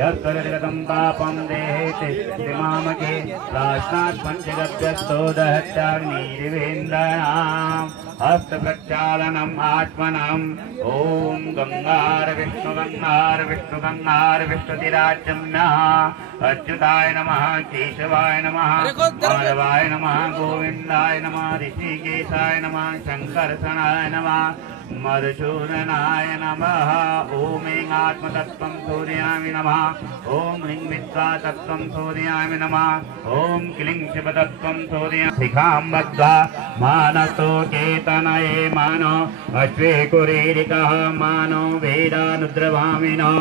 यत्कलितगतं पापं देहेते मामके प्राश्नात् पञ्चगव्यस्तो दहत्याग्निरिवेन्द्राणाम् हस्तप्रक्षालनम् आत्मनम् ॐ गंगार विष्णु विष्णुतिराजम्यः अच्युताय नमः केशवाय नमः माधवाय नमः गोविन्दाय नमः ऋषिकेशाय नमः शङ्करसनाय नमः मधुसूदनाय नमः ॐ ऐं आत्मतत्त्वं सूर्यामि नमः ॐ ह्रीं विद्वा तत्त्वं सूर्यामि नमः ॐ क्लीं शिवतत्त्वं सूर्यामि शिखां बद्ध्वा मानसो केतनये मानो अश्वे कुरीरिकः मानो वेदानुद्रवामिनो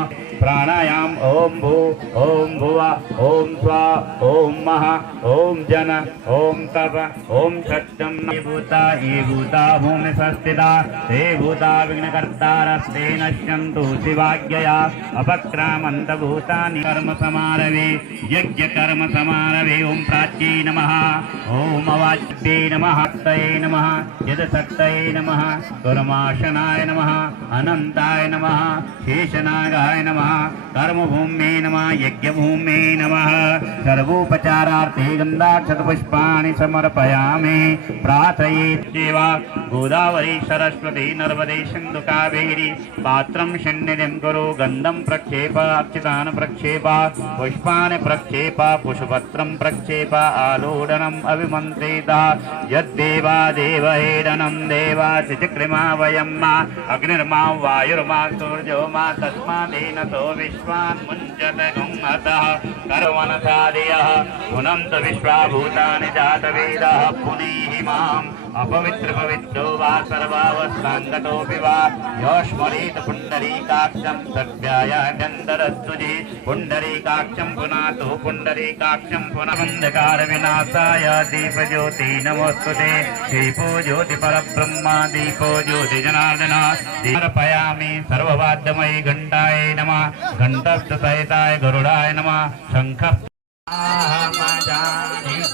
प्राणायाम ॐ भू ॐ भुव ॐ स्वा ॐ मह ॐ जन ॐ तप ॐ सत्यं भूता ये भूता भूमि संस्थिता ते भूता विघ्नकर्तारस्ते नश्यन्तु शिवाज्ञया अपक्रामन्त भूतानि कर्म समारवे यज्ञ कर्म समारवे ॐ प्राच्यै नमः ॐ अवाच्ये नमः शक्तये नमः यदशक्तये नमः कर्माशनाय नमः अनन्ताय नमः शेषनागाय नमः कर्मभूम्ये नमः यज्ञभूम्ये नमः सर्वोपचारार्थे गन्धाक्षतपुष्पाणि समर्पयामि प्रार्थयेत् देवा गोदावरी सरस्वती नर्मदे सिन्धु कावेरी पात्रं सन्निधिं कुरु गन्धं प्रक्षेप अक्षतान् प्रक्षेप पुष्पाणि प्रक्षेप पुष्पपत्रं प्रक्षेप आलोडनम् अभिमन्त्रेत यद्देवा देवहेडनं देवा चिचक्रिमा वयं मा अग्निर्मा वायुर्मा सूर्यो मा तस्मादेनतो विश्वान् मुञ्चत गुंहतः कर्वणसादयः पुनन्त विश्वाभूतानि जातवेदः पुनीहि माम् अपवित्र पवित्रो वा सर्वावस्थाङ्गतोऽपि वा योस्मरेत पुण्डरीकाक्षं सत्यायाभ्यन्तरस्तुजे पुण्डरीकाक्षं पुनातो पुण्डरीकाक्षं पुनः अन्धकार विनाशाय दीपज्योति नमोस्तुते दीपो ज्योति परब्रह्म दीपो ज्योति जनार्दन समर्पयामि सर्ववाद्यमयी घण्टाय नमः घण्टस्थसहिताय गरुडाय नमः शङ्ख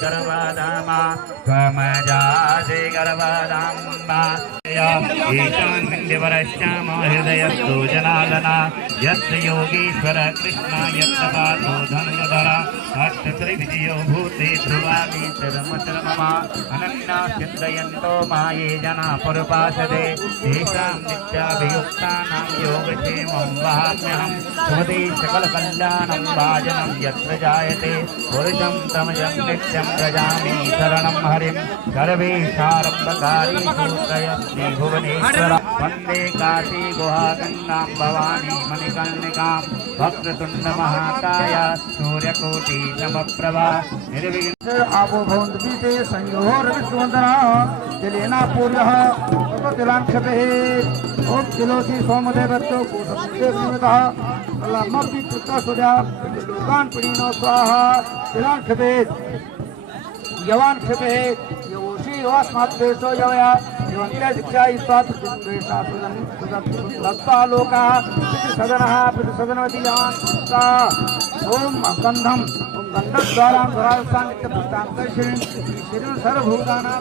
गर्वदामा स्वमजासे गर्वदाम्बा ईशान विंध्यवरश्याम हृदयस्तु जनार्दना यत्र योगीश्वर कृष्ण यत्र पार्थो धनुर्धर अत्र त्रिविजयो भूते ध्रुवामि चरमचरमम अनन्या चिन्तयन्तो माये जना पुरुपासते तेषां नित्याभियुक्तानां योगक्षेमं वहाम्यहं सुमते सकलकल्याणं भाजनं यत्र जायते पुरुषं तमजं नित्यं व्रजामि शरणं हरिं सर्वेशारम्भकारी सूत्रयस्ति भुवनेश्वर वन्दे काशी गुहागङ्गां भवानी मणिकर्णिकां वक्रतुण्ड महाकाय सूर्यकोटि समप्रभा निर्विघ्न आपो भवन्तु पीते संयोः रविष्णुवन्दना जलेना पूर्यः तिलाक्षते ओम तिलोसी सोमदेवत्तो कोशदेवनिमितः लम्मपि पुत्रसुजा लोकान् पुणीनो स्वाहा तिलाक्षते यवान् क्षते योषि योस्मात्देशो यवया शिक्षा भक्ता लोका प्रतिसदनवती ओम गंधम ओम गंधद्वारा सर्वभूतानां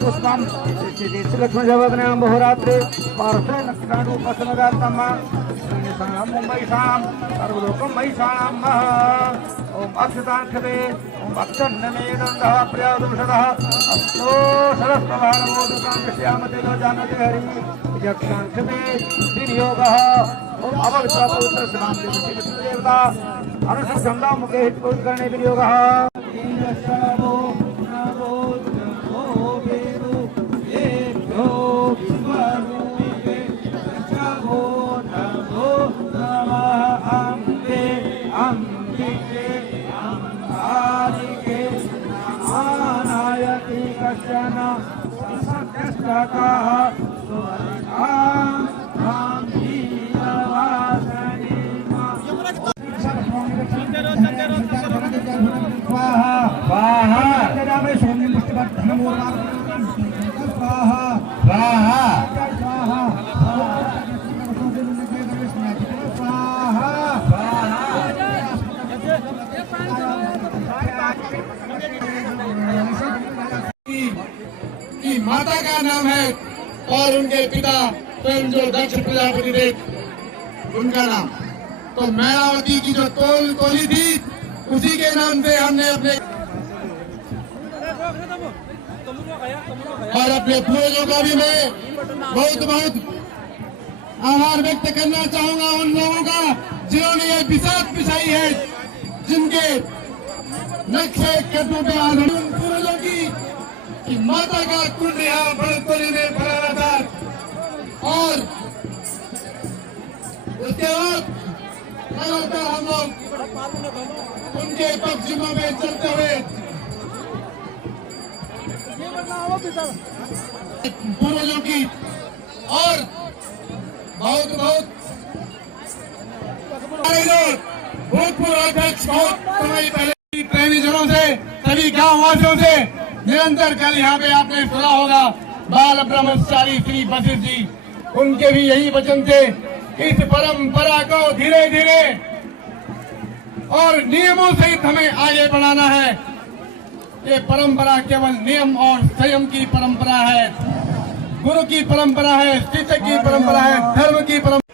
पुष्पम लक्ष्मण बहुरात्रे पार्श्वे नक्षत्राणुपसमदात्तम मुंबईशां सर्वलोकं महिषाणां ओम अक्षताक्षते ओम अक्षन्नमेदन्तः प्रियादुषदः अस्तो सरस्वभानमोदुकां श्यामते नो जानते हरि यक्षाक्षते विनियोगः ओम अवविश्वापवित्र शिवां देवता अनुसंधा मुखे हितकरणे विनियोगः माता का नाम है और उनके पिता स्वयं जो दक्ष प्रजापति थे उनका नाम। तो मैलावती की जो टोली थी उसी के नाम से हमने अपने और अपने पूर्वजों का भी मैं बहुत बहुत आभार व्यक्त करना चाहूंगा उन लोगों का जिन्होंने ये बिसात बिछाई है, जिनके नक्शे कदमों पे आधारित उन पूर्वजों की माता का कुंड यहाँ भरतपुरी में बनाना था। और उसके बाद लगातार हम लोग उनके पक्षों में चलते हुए पूर्वजों की और बहुत बहुत भूतपूर्व अध्यक्ष बहुत समय पहले प्रेमीजनों से सभी गांव वासियों से निरंतर कल यहाँ पे आपने सुना होगा बाल ब्रह्मचारी श्री वशिष्ठ जी, उनके भी यही वचन थे, इस परंपरा को धीरे धीरे और नियमों सहित हमें आगे बढ़ाना है। ये परंपरा केवल नियम और संयम की परंपरा है, गुरु की परंपरा है, शिक्षक की परंपरा है, धर्म की परंपरा।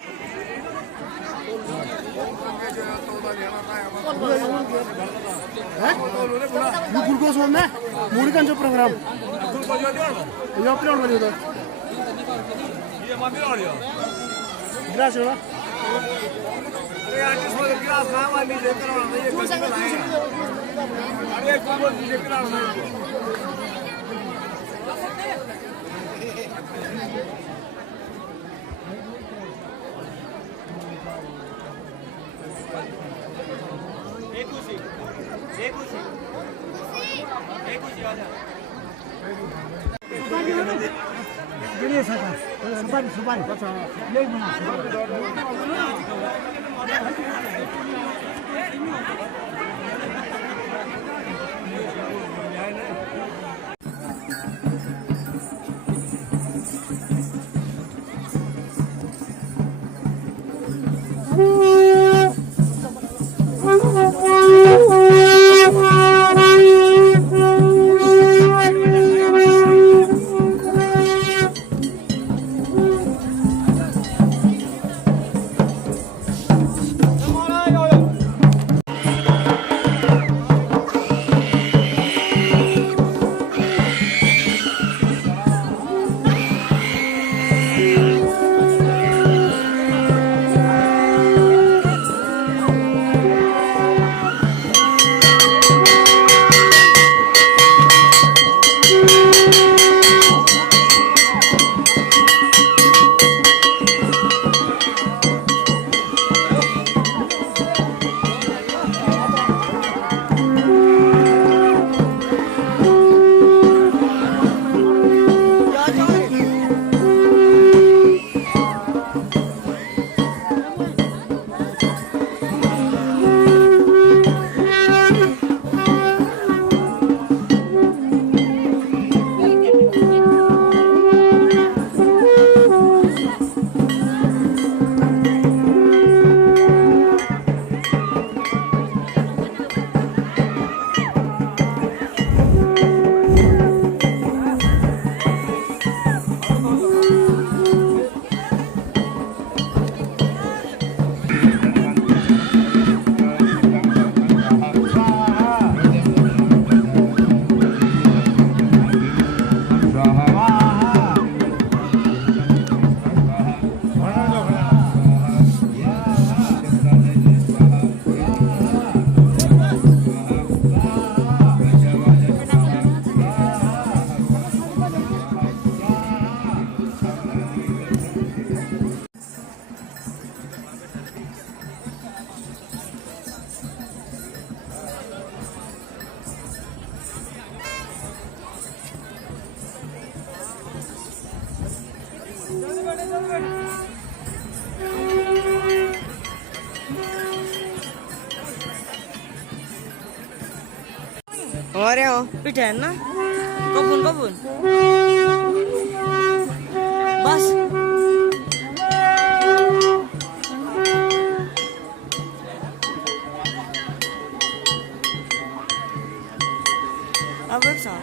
मुड़िकांचो प्रोग्राम ये अपलोड कर दो ये मंदिर वाली ग्लास है अरे आर्टिस्ट वाले ग्लास नाम वाली लेकर आना ये कुछ लाए अरे कौन लेकर आना एक उसी सुपारी ले बना Hore ho, pidahan na. Kebun. Bas. Apa sah?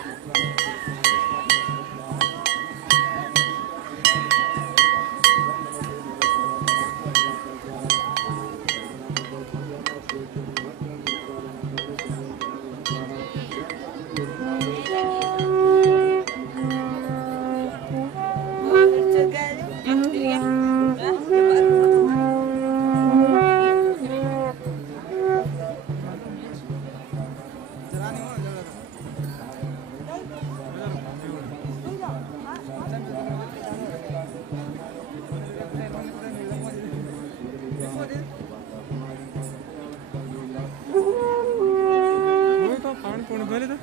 पानी पौने पहले तो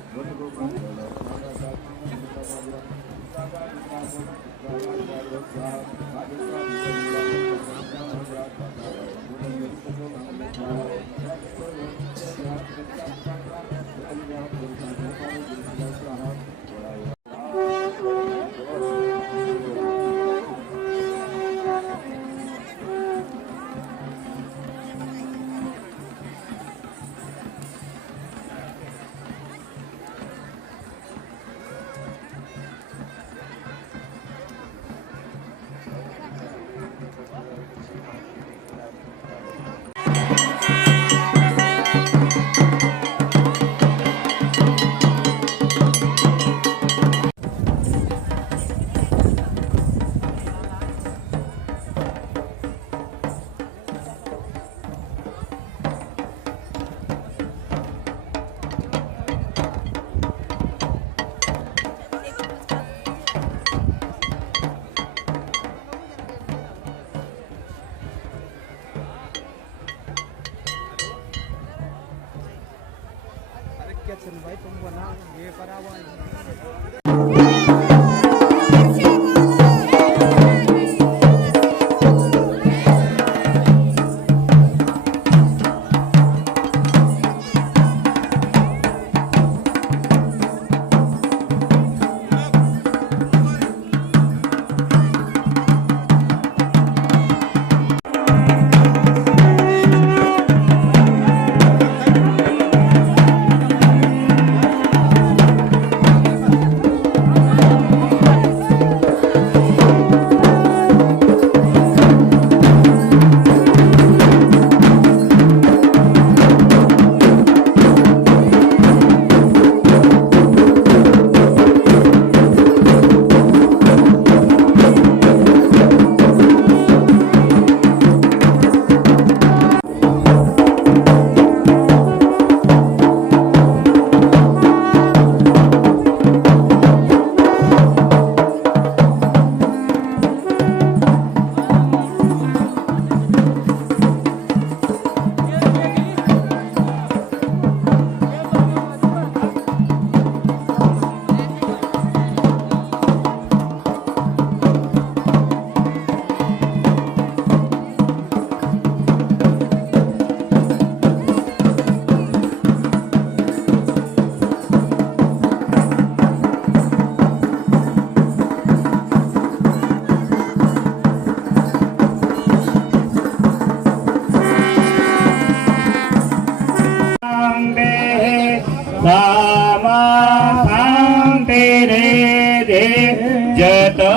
जतो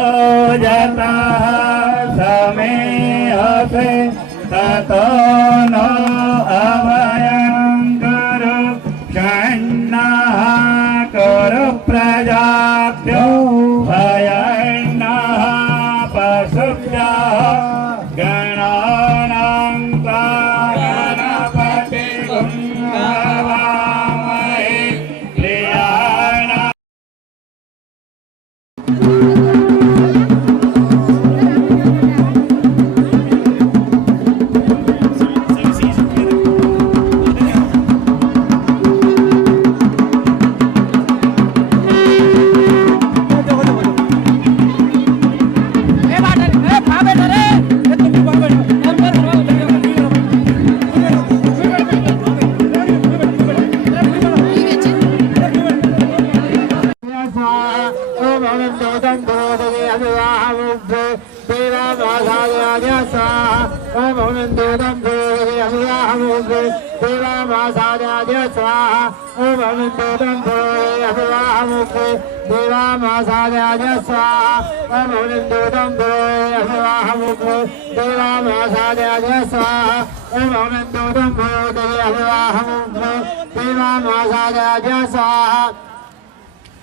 जता समे हसे ततो नो अभयं कुरु क्षण्णः कुरु प्रजाभ्यो भयन्नः पशुभ्यः गणानां त्वा गणपतिं हवामहे प्रियाणाम्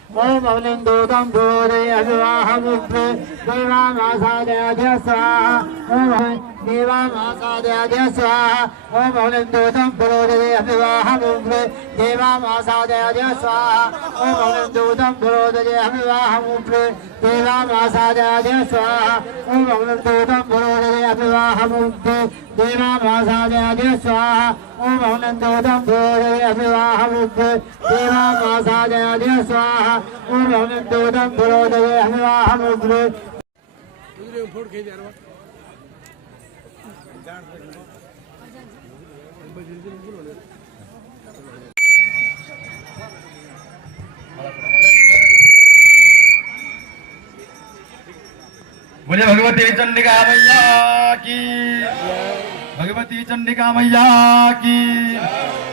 ओम अवलिंदोदम भूरे अभिवाहमुखे देवामासादय स्वाहा ओम देवामासादयादय स्वाहा ओम अवनन्दोदं पुरोदये अभिवाहमुग्रे देवामासादयादय स्वाहा ओम अवनन्दोदं पुरोदये अभिवाहमुग्रे देवामासादयादय स्वाहा ओम अवनन्दोदं पुरोदये अभिवाहमुग्रे देवामासादयादय स्वाहा ओम अवनन्दोदं पुरोदये अभिवाहमुग्रे देवामासादयादय स्वाहा ओम अवनन्दोदं पुरोदये अभिवाहमुग्रे बोले भगवती चंडिका मैया की, भगवती चंडिका मैया की,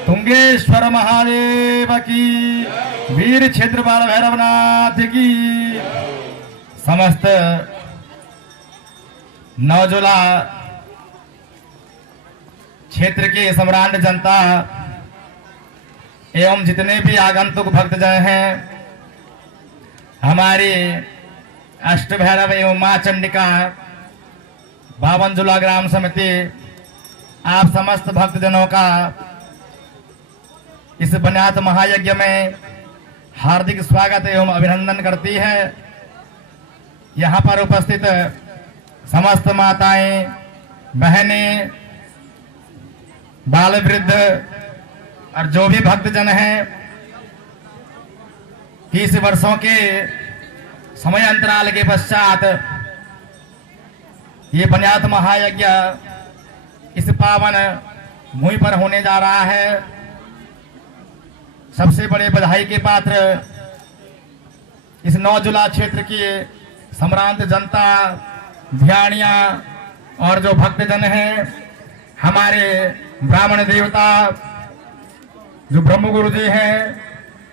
तुंगेश्वर महादेव की, वीर क्षेत्रपाल भैरवनाथ की। समस्त नौजुला क्षेत्र के सम्राट जनता एवं जितने भी आगंतुक भक्तजन हैं, हमारे अष्ट भैरव एवं मां चंडिका बावनजुला ग्राम समिति आप समस्त भक्तजनों का इस बुनियाद महायज्ञ में हार्दिक स्वागत एवं अभिनंदन करती है। यहाँ पर उपस्थित समस्त माताएं, बहनें, बाल वृद्ध और जो भी भक्तजन हैं, 30 वर्षों के समय अंतराल के पश्चात ये बुनियाद महायज्ञ इस पावन भूमि पर होने जा रहा है। सबसे बड़े बधाई के पात्र इस नौजुला क्षेत्र की सम्रांत जनता, ध्यानिया और जो भक्तजन हैं, हमारे ब्राह्मण देवता जो ब्रह्म गुरु जी हैं,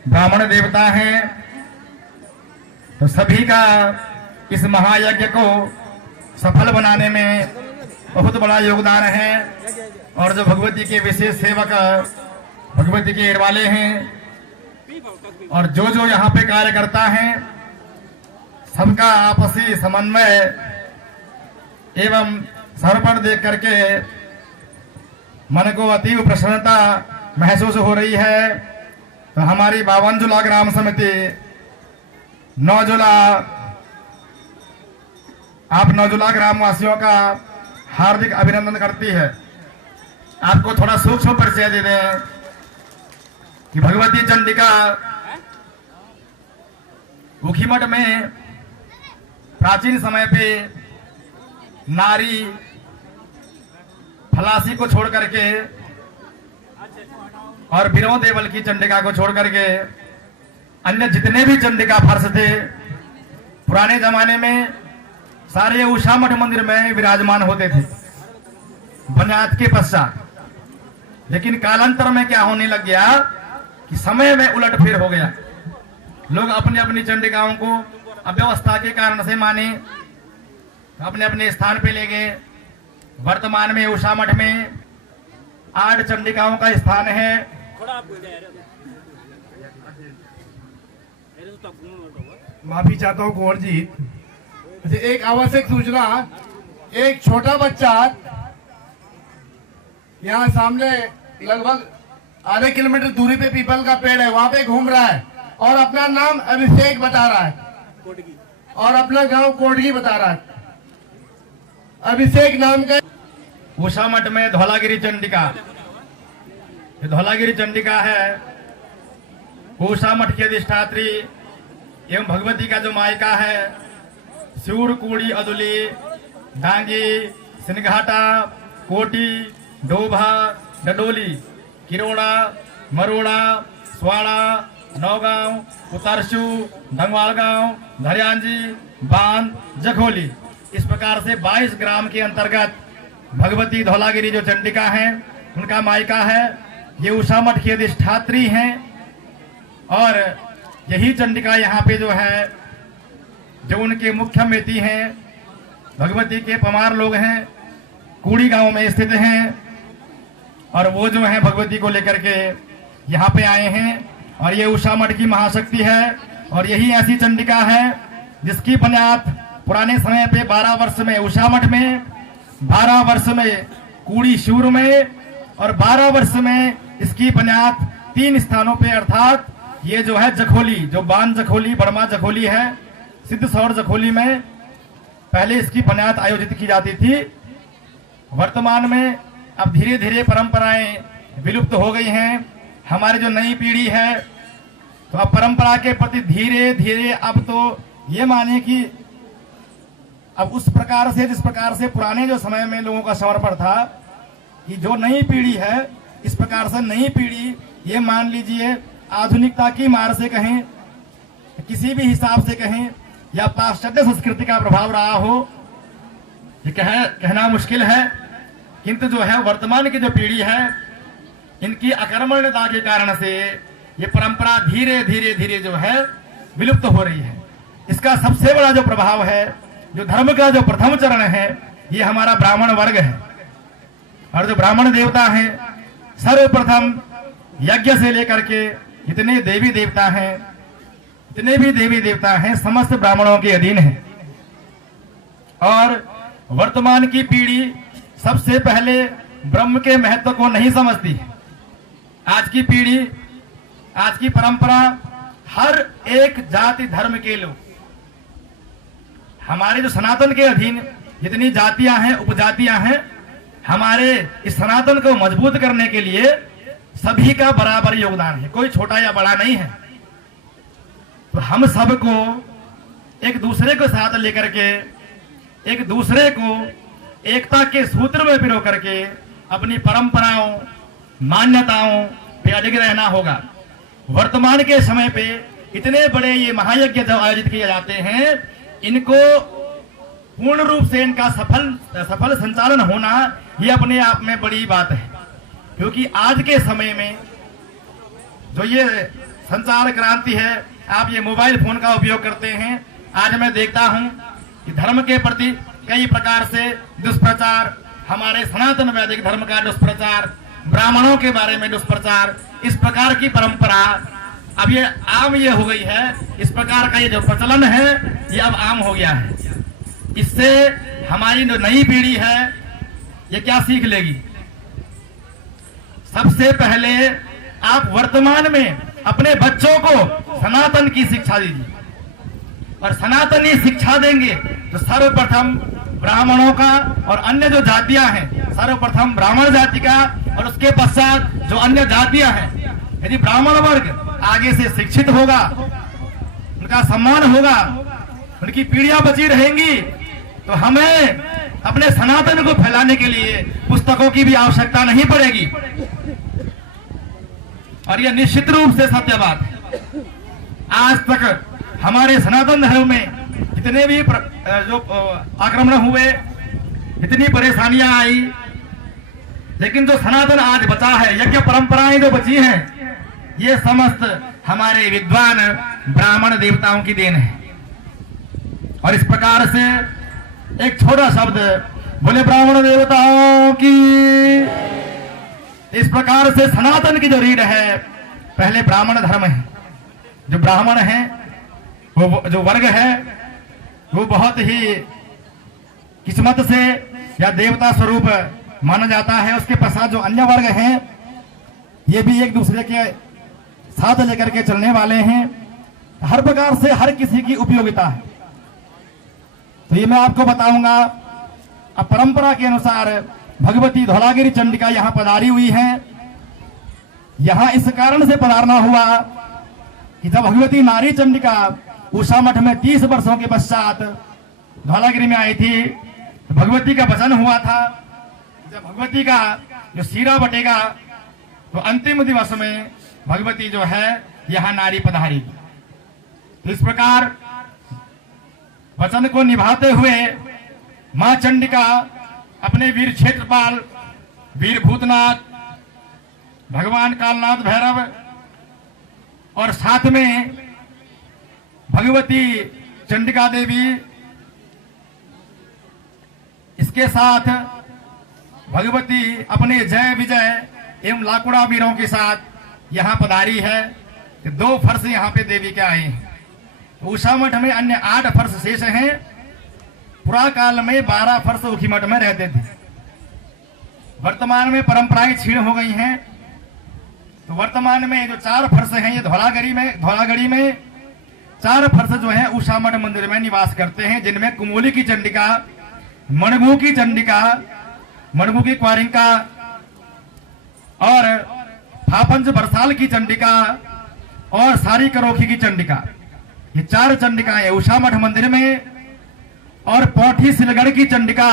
ब्राह्मण देवता हैं, तो सभी का इस महायज्ञ को सफल बनाने में बहुत बड़ा योगदान है। और जो भगवती के विशेष सेवक भगवती के वाले हैं और जो जो यहाँ पे कार्य करता है, सबका आपसी समन्वय एवं समर्पण देख करके मन को अतीव प्रसन्नता महसूस हो रही है। तो हमारी बावनजुला ग्राम समिति नौजुला, आप नौजुला ग्राम वासियों का हार्दिक अभिनंदन करती है। आपको थोड़ा सूक्ष्म परिचय दे दें कि भगवती चंडिका उखीमठ में प्राचीन समय पे नारी फलासी को छोड़ करके और बिरौ देवल की चंडिका को छोड़ करके अन्य जितने भी चंडिका फर्श थे पुराने जमाने में सारे उषा मठ मंदिर में विराजमान होते थे बुनियाद के पश्चात। लेकिन कालांतर में क्या होने लग गया कि समय में उलटफेर हो गया। लोग अपनी अपनी चंडिकाओं को अव्यवस्था के कारण से माने, अपने अपने स्थान पे ले गए। वर्तमान में उषा मठ में 8 चंडिकाओं का स्थान है। माफी चाहता हूँ कुंवर जी, एक आवश्यक सूचना, एक छोटा बच्चा यहाँ सामने लगभग आधे किलोमीटर दूरी पे पीपल का पेड़ है, वहाँ पे घूम रहा है और अपना नाम अभिषेक बता रहा है और अपना गांव कोटगी बता रहा है। अभिषेक नाम का उषा मठ में धौलागिरी चंडिका, ये धौलागिरी चंडिका है। उषा मठ की अधिष्ठात्री एवं भगवती का जो मायका है, सूर, कूड़ी, अदुली, डांगी, सिनघाटा, कोटी, डोभा, डडोली, किरोड़ा, मरोड़ा, स्वाड़ा, नौगांव, उतरसू, ढंगवाल गांव, धरियांजी, बांध, जखोली, इस प्रकार से 22 ग्राम के अंतर्गत भगवती धौलागिरी जो चंडिका हैं उनका मायका है। ये उषा मठ की अधिष्ठात्री हैं और यही चंडिका यहाँ पे जो है, जो उनके मुख्य मेती हैं, भगवती के पमार लोग हैं, कूड़ी गांव में स्थित हैं और वो जो है भगवती को लेकर के यहाँ पे आए हैं। और ये उषा मठ की महाशक्ति है और यही ऐसी चंडिका है जिसकी बुनियाद पुराने समय पे 12 वर्ष में उषा मठ में 12 वर्ष में कूड़ी शूर में और 12 वर्ष में इसकी बुनियाद 3 स्थानों पे, अर्थात ये जो है जखोली, जो बान जखोली, बड़मा जखोली है, सिद्धसौर जखोली में पहले इसकी बुनियाद आयोजित की जाती थी। वर्तमान में अब धीरे धीरे परंपराएं विलुप्त हो गई हैं। हमारी जो नई पीढ़ी है तो अब परंपरा के प्रति धीरे धीरे अब तो ये माने कि अब उस प्रकार से, जिस प्रकार से पुराने जो समय में लोगों का समर्पण था, कि जो नई पीढ़ी है इस प्रकार से नई पीढ़ी ये मान लीजिए आधुनिकता की मार से कहें, किसी भी हिसाब से कहें, या पाश्चात्य संस्कृति का प्रभाव रहा हो, ये कहना मुश्किल है। किंतु जो है वर्तमान की जो पीढ़ी है इनकी अकर्मण्यता के कारण से ये परंपरा धीरे धीरे धीरे जो है विलुप्त हो रही है। इसका सबसे बड़ा जो प्रभाव है, जो धर्म का जो प्रथम चरण है, ये हमारा ब्राह्मण वर्ग है। और जो ब्राह्मण देवता हैं सर्वप्रथम यज्ञ से लेकर के जितने देवी देवता हैं, जितने भी देवी देवता हैं, समस्त ब्राह्मणों के अधीन हैं। और वर्तमान की पीढ़ी सबसे पहले ब्रह्म के महत्व को नहीं समझती। आज की पीढ़ी, आज की परंपरा, हर एक जाति धर्म के लोग, हमारे जो सनातन के अधीन जितनी जातियां हैं, उपजातियां हैं, हमारे इस सनातन को मजबूत करने के लिए सभी का बराबर योगदान है, कोई छोटा या बड़ा नहीं है। तो हम सबको एक दूसरे को साथ लेकर के, एक दूसरे को एकता के सूत्र में पिरो करके अपनी परंपराओं, मान्यताओं पे अडिग रहना होगा। वर्तमान के समय पे इतने बड़े ये महायज्ञ जो आयोजित किए जाते हैं, इनको पूर्ण रूप से इनका सफल संचालन होना ये अपने आप में बड़ी बात है। क्योंकि आज के समय में जो ये संचार क्रांति है, आप ये मोबाइल फोन का उपयोग करते हैं। आज मैं देखता हूं कि धर्म के प्रति कई प्रकार से दुष्प्रचार, हमारे सनातन वैदिक धर्म का दुष्प्रचार, ब्राह्मणों के बारे में दुष्प्रचार, इस प्रकार की परंपरा अब ये आम ये हो गई है। इस प्रकार का ये जो प्रचलन है ये अब आम हो गया है। इससे हमारी जो नई पीढ़ी है ये क्या सीख लेगी? सबसे पहले आप वर्तमान में अपने बच्चों को सनातन की शिक्षा दीजिए, और सनातनी शिक्षा देंगे तो सर्वप्रथम ब्राह्मणों का और अन्य जो जातियां हैं, सर्वप्रथम ब्राह्मण जाति का और उसके पश्चात जो अन्य जातियां हैं, यदि ब्राह्मण वर्ग आगे से शिक्षित होगा, उनका सम्मान होगा, उनकी पीढ़ियां बची रहेंगी, तो हमें अपने सनातन को फैलाने के लिए पुस्तकों की भी आवश्यकता नहीं पड़ेगी। और यह निश्चित रूप से सत्य बात है। आज तक हमारे सनातन धर्म में जितने भी जो आक्रमण हुए, जितनी परेशानियां आई, लेकिन जो सनातन आज बचा है, यज्ञ परंपराएं जो बची हैं, ये समस्त हमारे विद्वान ब्राह्मण देवताओं की देन है। और इस प्रकार से एक छोटा शब्द बोले ब्राह्मण देवताओं की। इस प्रकार से सनातन की जो रीढ़ है, पहले ब्राह्मण धर्म है। जो ब्राह्मण है, वो जो वर्ग है, वो बहुत ही किस्मत से या देवता स्वरूप माना जाता है। उसके पश्चात जो अन्य वर्ग हैं, ये भी एक दूसरे के साथ लेकर के चलने वाले हैं। हर प्रकार से हर किसी की उपयोगिता है। तो ये मैं आपको बताऊंगा। अब परंपरा के अनुसार भगवती धौलागिरी चंडिका यहाँ पधारी हुई है। यहाँ इस कारण से पधारना हुआ कि जब भगवती नारी चंडिका उषा मठ में 30 वर्षों के पश्चात धौलागिरी में आई थी, तो भगवती का वचन हुआ था, जब भगवती का जो सीरा बटेगा तो अंतिम दिवस में भगवती जो है यहाँ नारी पधारी। तो इस प्रकार वचन को निभाते हुए मां चंडिका अपने वीर क्षेत्रपाल, वीर भूतनाथ, भगवान कालनाथ भैरव और साथ में भगवती चंडिका देवी, इसके साथ भगवती अपने जय विजय एवं लाकुड़ा वीरों के साथ यहाँ पधारी है। 2 फर्श यहाँ पे देवी के आए हैं। उषा मठ में अन्य 8 फर्श शेष हैं। पुरा काल में 12 फर्श ऊखीमठ में रहते थे। वर्तमान में परंपराएं क्षीण हो गई हैं, तो वर्तमान में जो 4 फर्श हैं ये धौलागढ़ी में 4 फर्श जो है उषा मठ मंदिर में निवास करते हैं, जिनमें कुमोली की चंडिका, मणगू की चंडिका, मणगू की क्वारिंका और फापंज बरसाल की चंडिका और सारी करोखी की चंडिका, ये 4 चंडिकाएं उषा मठ मंदिर में। और पौठी सिलगढ़ की चंडिका,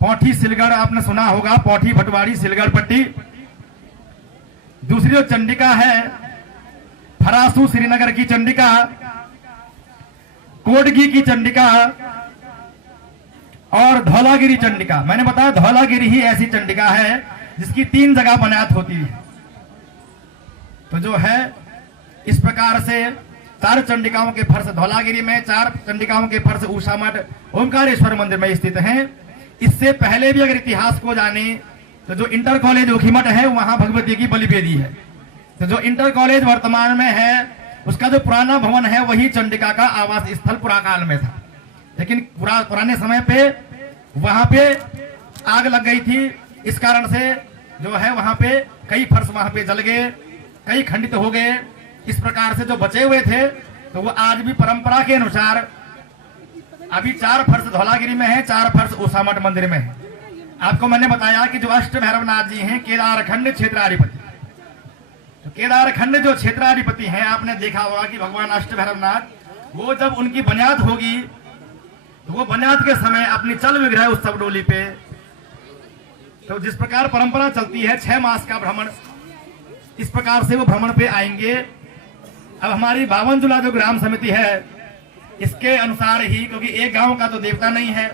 पौठी सिलगढ़ आपने सुना होगा, पौठी भटवाड़ी सिलगढ़ पट्टी। दूसरी जो चंडिका है फरासू श्रीनगर की चंडिका, कोडगी की चंडिका और धौलागिरी चंडिका। मैंने बताया धौलागिरी ही ऐसी चंडिका है जिसकी 3 जगह बनात होती है। तो जो है इस प्रकार से 4 चंडिकाओं के फर्श धौलागिरी में, 4 चंडिकाओं के फर्श उषा मठ ओमकारेश्वर मंदिर में स्थित हैं। इससे पहले भी अगर इतिहास को जाने तो जो इंटर कॉलेज ऊखीमठ है वहां भगवती की बलिवेदी है। तो जो इंटर कॉलेज वर्तमान में है उसका जो पुराना भवन है वही चंडिका का आवास स्थल पुराकाल में था, लेकिन पुराने समय पे वहां पे आग लग गई थी। इस कारण से जो है वहां पे कई फर्श वहां पे जल गए, कई खंडित हो गए। इस प्रकार से जो बचे हुए थे तो वो आज भी परंपरा के अनुसार अभी 4 फर्श धौलागिरी में है, 4 फर्श उषा मठ मंदिर में है। आपको मैंने बताया कि जो अष्ट भैरवनाथ जी हैं केदारखंड क्षेत्राधिपति, तो केदारखंड जो क्षेत्राधिपति हैं, आपने देखा होगा कि भगवान अष्ट भैरवनाथ वो जब उनकी बुनियाद होगी तो वो बुनियाद के समय अपनी चल विग्रह उत्सव डोली पे, तो जिस प्रकार परंपरा चलती है 6 मास का भ्रमण, इस प्रकार से वो भ्रमण पे आएंगे। अब हमारी 52 जुला जो ग्राम समिति है इसके अनुसार ही, क्योंकि एक गांव का तो देवता नहीं है,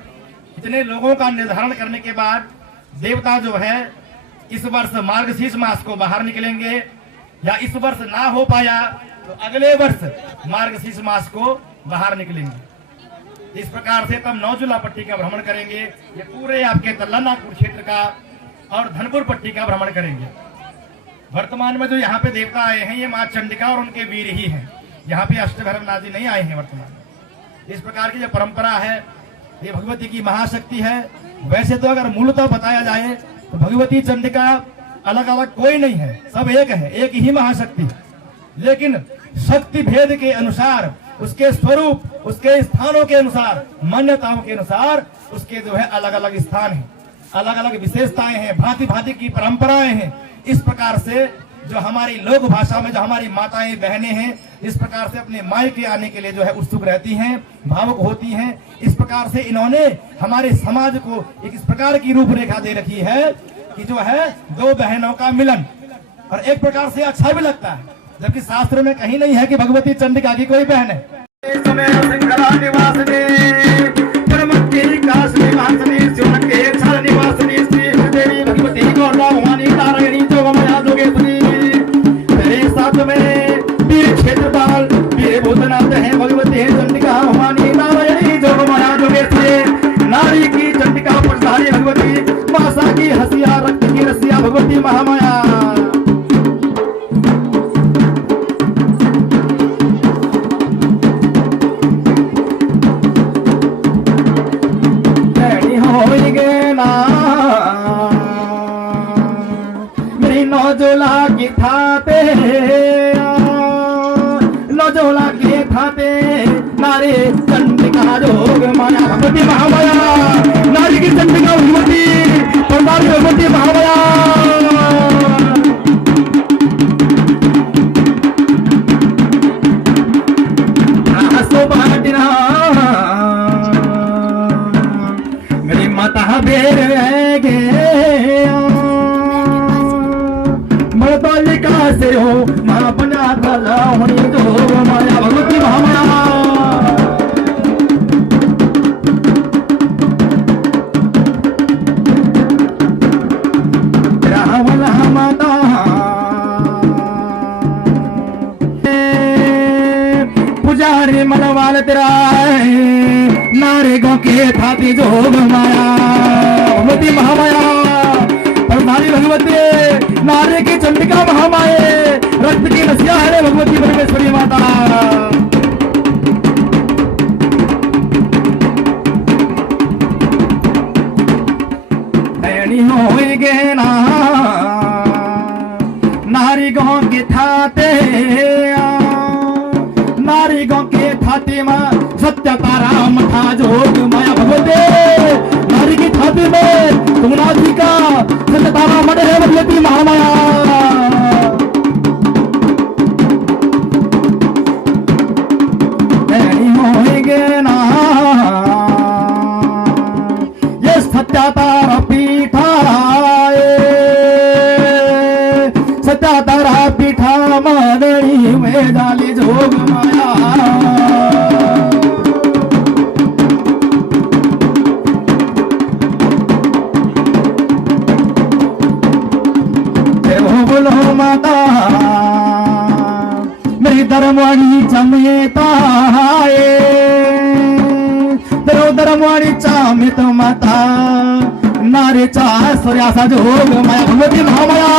इतने लोगों का निर्धारण करने के बाद देवता जो है इस वर्ष मार्गशीर्ष मास को बाहर निकलेंगे, या इस वर्ष ना हो पाया तो अगले वर्ष मार्गशीर्ष मास को बाहर निकलेंगे। इस प्रकार से तब 9 जुला पट्टी का भ्रमण करेंगे। ये पूरे आपके तल्ला नागपुर क्षेत्र का और धनपुर पट्टी का भ्रमण करेंगे। वर्तमान में जो यहाँ पे देवता आए हैं ये माँ चंडिका और उनके वीर ही हैं, यहाँ पे अष्ट भैरवनाथ जी नहीं आए हैं वर्तमान में। इस प्रकार की जो परंपरा है ये भगवती की महाशक्ति है। वैसे तो अगर मूलतः बताया जाए तो भगवती चंडिका अलग अलग कोई नहीं है, सब एक है, एक ही महाशक्ति है। लेकिन शक्ति भेद के अनुसार, उसके स्वरूप, उसके स्थानों के अनुसार, मान्यताओं के अनुसार उसके जो है अलग अलग स्थान है, अलग अलग विशेषताएं हैं, भांति भांति की परंपराएं हैं। इस प्रकार से जो हमारी लोक भाषा में जो हमारी माताएं बहनें हैं इस प्रकार से अपने मायके आने के लिए जो है उत्सुक रहती हैं, भावुक होती हैं। इस प्रकार से इन्होंने हमारे समाज को एक इस प्रकार की रूपरेखा दे रखी है कि जो है 2 बहनों का मिलन, और एक प्रकार से अच्छा भी लगता है, जबकि शास्त्र में कहीं नहीं है कि भगवती चंडिका की कोई बहन है। क्षेत्रपाल वीर भूतनाथ है, भगवती है चंडिका भवानी नारायणी जोगमाया जोगेश्वरी, नारी की चंडिका प्रधानी भगवती, मासा की हसिया, रक्त की रसिया भगवती महामाया। मेरी 9 जुला की थाते, 9 जुला के थाते नारी चंडिका जोग माया भगवती महामाया, नारी की चंडिका भगवती प्रधानी भगवती महामाया। मेरी माता बेर मर्दलिका से हो माँ बना भला होनी तो माया भगवती महामाया। रावण माता पुजारी मनवाल तेरा नारे गो के थाती जोग माया भगवती महामाया। प्रधानी भगवती नारे की चंडिका महामाए, रक्त की रसिया है भगवती परमेश्वरी माता। भैनी होएगे ना नारी गाँव के थाते नारी गाँव के थाते में सत्य ताराम था जोग माया भगवते नारी की छाती में तुमनाथ का सत्य तारा मठ है भगवती महामाया ना ये सत्यातारा पीठा सत्यातारा पीठा मदनी में डाली जोग माया बोलो माता मेरी धर्मवाणी जमेता धर्मवाणी चामित माता नारीचा सूर्यासा जोग माया भगवती महामाया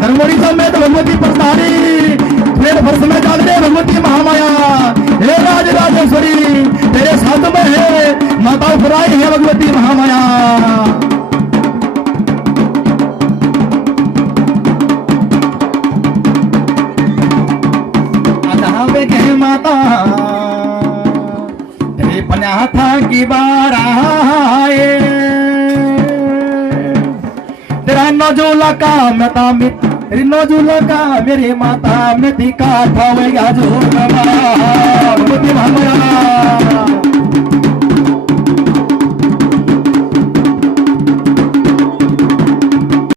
धर्मवाणी जमेत भगवती प्रसारी प्रेम भरस में डाल दे भगवती महामाया हे राज राजेश्वरी तेरे साथ में है माता फुराई है भगवती महामाया माता तेरे पन्या था की बार आए तेरा नौजूला का मेता मित तेरी नौजूला का मेरी माता मिति का ठावेगा जो भगवती महामाया